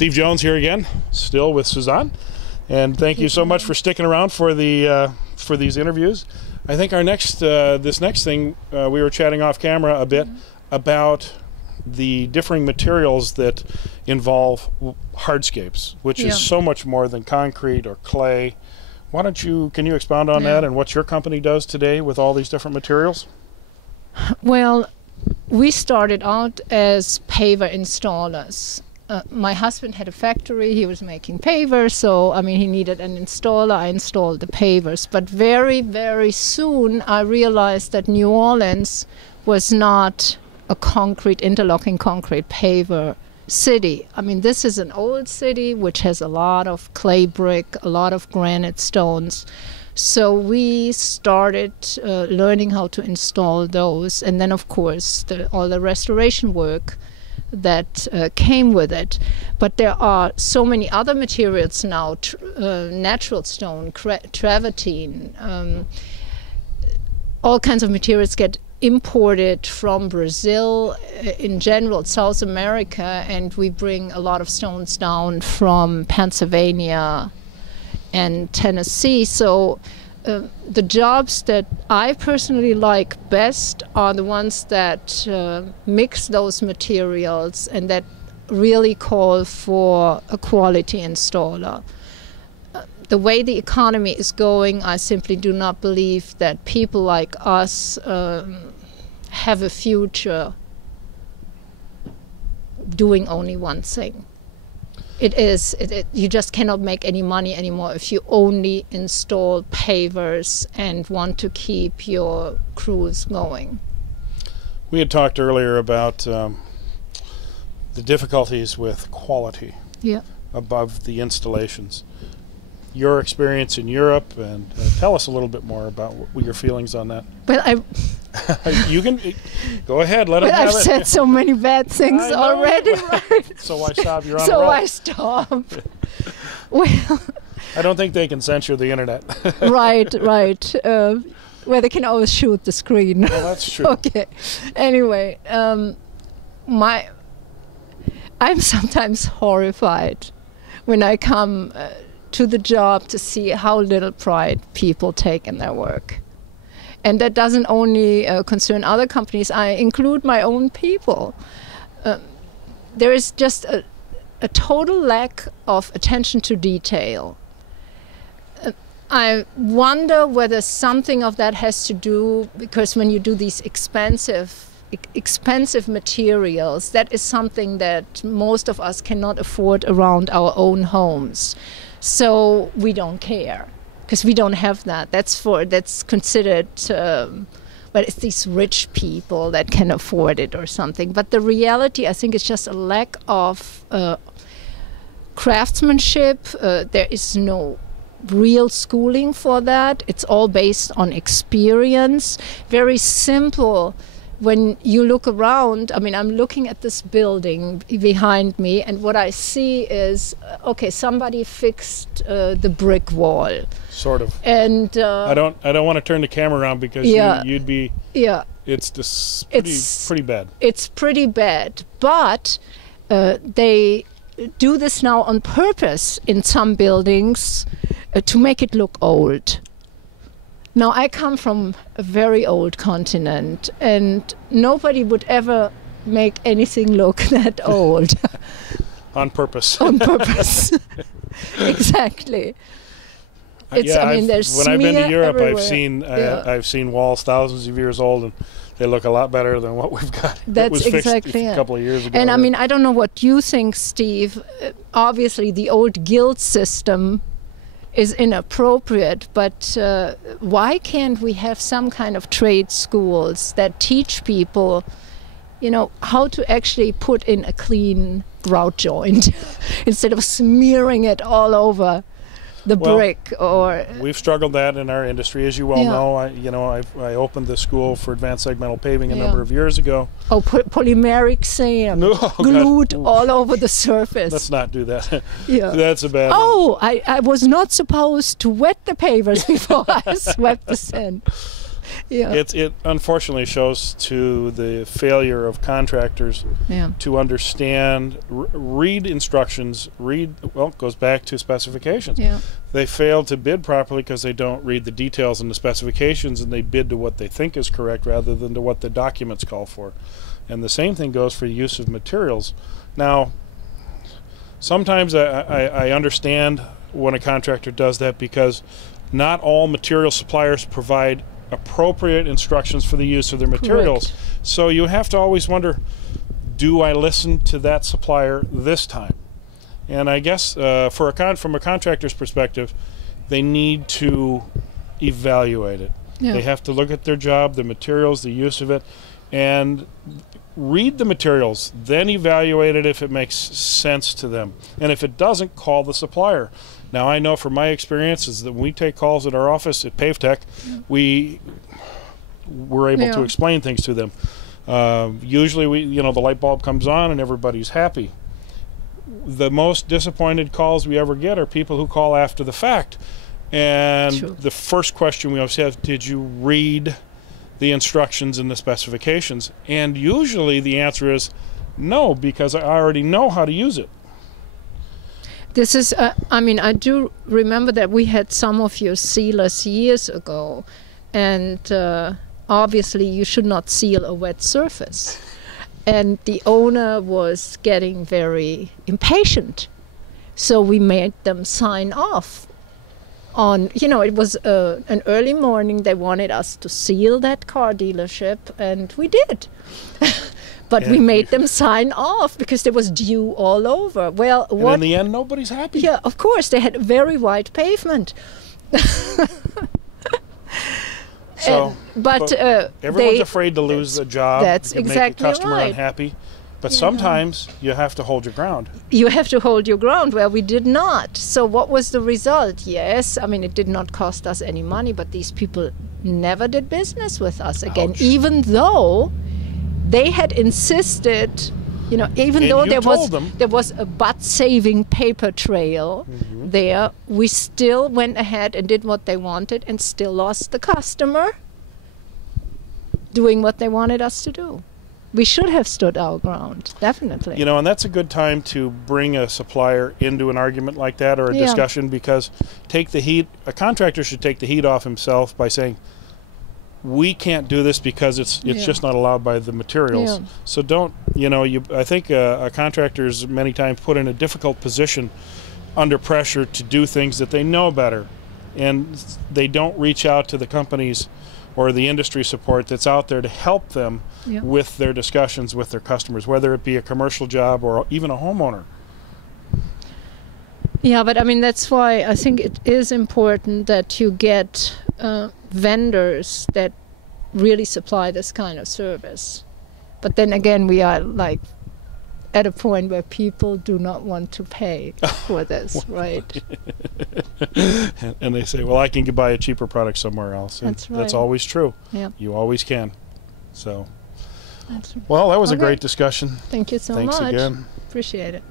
Steve Jones here again, still with Susanne, and thank you so much for sticking around for the for these interviews. I think our next this next thing we were chatting off camera a bit about the differing materials that involve hardscapes, which is so much more than concrete or clay. Why don't you, can you expound on that and what your company does today with all these different materials? Well, we started out as paver installers. My husband had a factory, he was making pavers, so I mean he needed an installer, I installed the pavers. But very, very soon I realized that New Orleans was not a concrete, interlocking concrete paver city. I mean, this is an old city which has a lot of clay brick, a lot of granite stones. So we started learning how to install those, and then of course all the restoration work that came with it. But there are so many other materials now, natural stone, travertine, all kinds of materials get imported from Brazil, in general, South America, and we bring a lot of stones down from Pennsylvania and Tennessee. So the jobs that I personally like best are the ones that mix those materials and that really call for a quality installer. The way the economy is going, I simply do not believe that people like us have a future doing only one thing. You just cannot make any money anymore if you only install pavers and want to keep your crews going. We had talked earlier about the difficulties with quality above the installations. Your experience in Europe, and tell us a little bit more about what your feelings on that. Well, you can go ahead. Let them have I've said so many bad things already. Right? So I stop. You're on so a roll. I stop. Well, I don't think they can censor the internet. right. Well, they can always shoot the screen. Well, that's true. Okay. Anyway, I'm sometimes horrified when I come to the job to see how little pride people take in their work. And that doesn't only concern other companies, I include my own people. There is just a total lack of attention to detail. I wonder whether something of that has to do, because when you do these expensive materials, that is something that most of us cannot afford around our own homes. So we don't care, because we don't have that. That's considered, but it's these rich people that can afford it or something. But the reality, I think, is just a lack of craftsmanship. There is no real schooling for that. It's all based on experience. Very simple. When you look around, I mean, I'm looking at this building behind me, and what I see is, okay, somebody fixed the brick wall. Sort of. And I don't want to turn the camera around because you'd be. Yeah. It's pretty bad. It's pretty bad, but they do this now on purpose in some buildings to make it look old. Now, I come from a very old continent, and nobody would ever make anything look that old. On purpose. On purpose. Exactly. I mean, there's when I've been to Europe, everywhere. I've seen walls thousands of years old, and they look a lot better than what we've got. That's was exactly fixed a couple of years ago. And I mean, I don't know what you think, Steve. Obviously, the old guild system is inappropriate, but why can't we have some kind of trade schools that teach people, how to actually put in a clean grout joint instead of smearing it all over the brick? Or we've struggled that in our industry, as you well know. I opened the school for advanced segmental paving a number of years ago. Oh, polymeric sand glued all over the surface. Let's not do that. That's a bad one. I was not supposed to wet the pavers before I swept the sand. Yeah. It unfortunately shows to the failure of contractors Yeah. to understand, read instructions, it goes back to specifications. Yeah. They fail to bid properly because they don't read the details and the specifications, and they bid to what they think is correct rather than to what the documents call for. And the same thing goes for use of materials. Now, sometimes I understand when a contractor does that, because not all material suppliers provide appropriate instructions for the use of their materials. Correct. So you have to always wonder, do I listen to that supplier this time? And I guess from a contractor's perspective, they need to evaluate it. Yeah. They have to look at their job, the materials, the use of it, and read the materials, then evaluate it if it makes sense to them. And if it doesn't, call the supplier. Now, I know from my experiences that when we take calls at our office at PaveTech, we're able to explain things to them. Usually, the light bulb comes on and everybody's happy. The most disappointed calls we ever get are people who call after the fact. And the first question we always have, did you read the instructions and the specifications? And usually the answer is no, because I already know how to use it. This is, I do remember that we had some of your sealers years ago, and obviously you should not seal a wet surface. And the owner was getting very impatient, so we made them sign off on, it was an early morning. They wanted us to seal that car dealership, and we did. But we made them sign off because there was dew all over. Well, and in the end, nobody's happy. Yeah, of course, they had very white pavement. But everyone's afraid to lose the job. That's make exactly the customer right. unhappy. But sometimes you have to hold your ground. You have to hold your ground, where we did not. So what was the result? Yes, it did not cost us any money, but these people never did business with us again, even though they had insisted, even though there was a butt-saving paper trail there, we still went ahead and did what they wanted and still lost the customer doing what they wanted us to do. We should have stood our ground, definitely. And that's a good time to bring a supplier into an argument like that, or a discussion, because a contractor should take the heat off himself by saying, we can't do this because it's just not allowed by the materials. Yeah. So don't, I think a contractor is many times put in a difficult position under pressure to do things that they know better, and they don't reach out to the companies or the industry support that's out there to help them with their discussions with their customers, whether it be a commercial job or even a homeowner. Yeah, but that's why I think it is important that you get vendors that really supply this kind of service. But then again, we are at a point where people do not want to pay for this, right? And they say, well, I can buy a cheaper product somewhere else. And that's right. That's always true. Yeah. You always can. So, That's well, that was a great discussion. Thank you so much. Thanks again. Appreciate it.